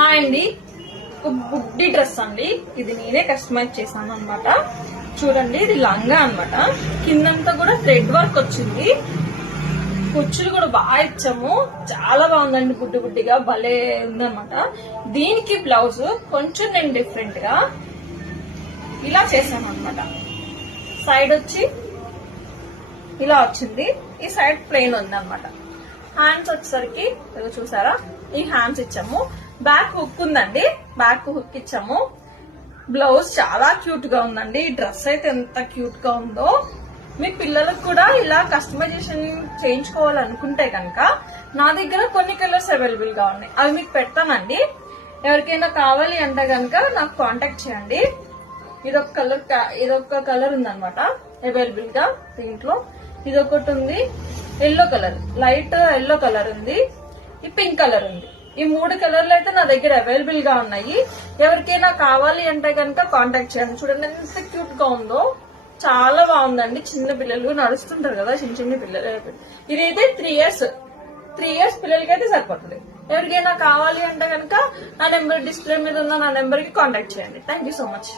Hi అండి, బుడ్డి dress అండి. ఇది నేనే కస్టమైజ్ చేశాను అనమాట. చూడండి, ఇది లంగా అనమాట. కిందంతా కూడా థ్రెడ్ వర్క్ వచ్చింది. కుచ్చులు కూడా బాగా ఇచ్చాము. చాలా బాగుందండి, బుడ్డి బుడ్డిగా భలే ఉందన్నమాట. దీనికి బ్లౌజ్ కొంచెం నేను డిఫరెంట్ గా ఇలా చేశాను అనమాట. సైడ్ వచ్చి ఇలా వచ్చింది, ఈ సైడ్ ప్లెయిన్ ఉంది అనమాట. హ్యాండ్స్ వచ్చేసరికి చూసారా, ఈ హ్యాండ్స్ ఇచ్చాము. బ్యాక్ హుక్ ఉందండి, బ్యాక్ హుక్ ఇచ్చాము. బ్లౌజ్ చాలా క్యూట్ గా ఉందండి. ఈ డ్రెస్ అయితే ఎంత క్యూట్ గా ఉందో. మీ పిల్లలకు కూడా ఇలా కస్టమైజేషన్ చేయించుకోవాలనుకుంటే కనుక నా దగ్గర కొన్ని కలర్స్ అవైలబుల్ గా ఉన్నాయి, అవి మీకు పెడతానండి. ఎవరికైనా కావాలి అంటే కనుక నాకు కాంటాక్ట్ చేయండి. ఇదొక కలర్ ఉందన్నమాట అవైలబుల్ గా దీంట్లో. ఇదొకటి ఉంది, yellow colour, light yellow colour ఉంది, ఈ పింక్ కలర్ ఉంది. ఈ 3 కలర్లు అయితే నా దగ్గర అవైలబుల్ గా ఉన్నాయి. ఎవరికైనా కావాలి అంటే కనుక కాంటాక్ట్ చేయండి. చూడండి ఎంత క్యూట్ గా ఉందో, చాలా బాగుందండి. చిన్న పిల్లలు నడుస్తుంటారు కదా, చిన్న పిల్లలు. ఇదైతే 3 ఇయర్స్ పిల్లలకి అయితే సరిపోతుంది. ఎవరికైనా కావాలి అంటే కనుక నా నెంబర్ డిస్ప్లే మీద ఉన్న నా నెంబర్ కి కాంటాక్ట్ చేయండి. Thank you so much.